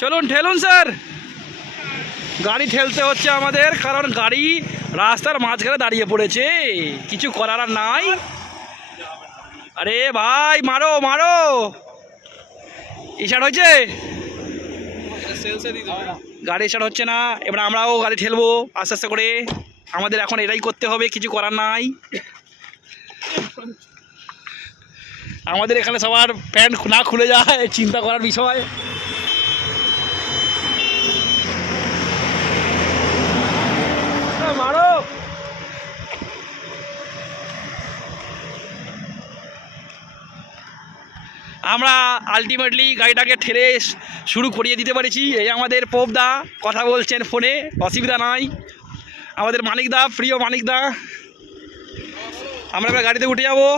চলুন ঠেলুন স্যার। গাড়ি ঠেলতে হচ্ছে আমাদের, কারণ গাড়ি রাস্তার মাঝখানে দাঁড়িয়ে পড়েছে, কিছু করার আর নাই। আরে ভাই মারো মারো, স্টার্ট হয়েছে, গাড়ি স্টার্ট হচ্ছে না। এবার আমরাও গাড়ি ঠেলবো আস্তে আস্তে করে, আমাদের এখন এটাই করতে হবে, কিছু করার নাই। আমাদের এখানে সবার প্যান্ট না খুলে যায়, চিন্তা করার বিষয়। মারো। আমরা আলটিমেটলি গাড়িটাকে ঠেলে শুরু করিয়ে দিতে পেরেছি। এই আমাদের পোপদা কথা বলছেন ফোনে, অসুবিধা নাই। আমাদের মানিকদা, প্রিয় মানিকদা, আমরা এবার গাড়িতে উঠে যাবো।